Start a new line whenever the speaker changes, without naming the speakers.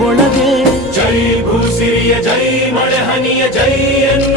ಒಳಗೆ ಜೈ ಭೂಸಿರಿಯ ಜೈ ಮಳೆ ಹನಿಯ ಜೈ ರೈತ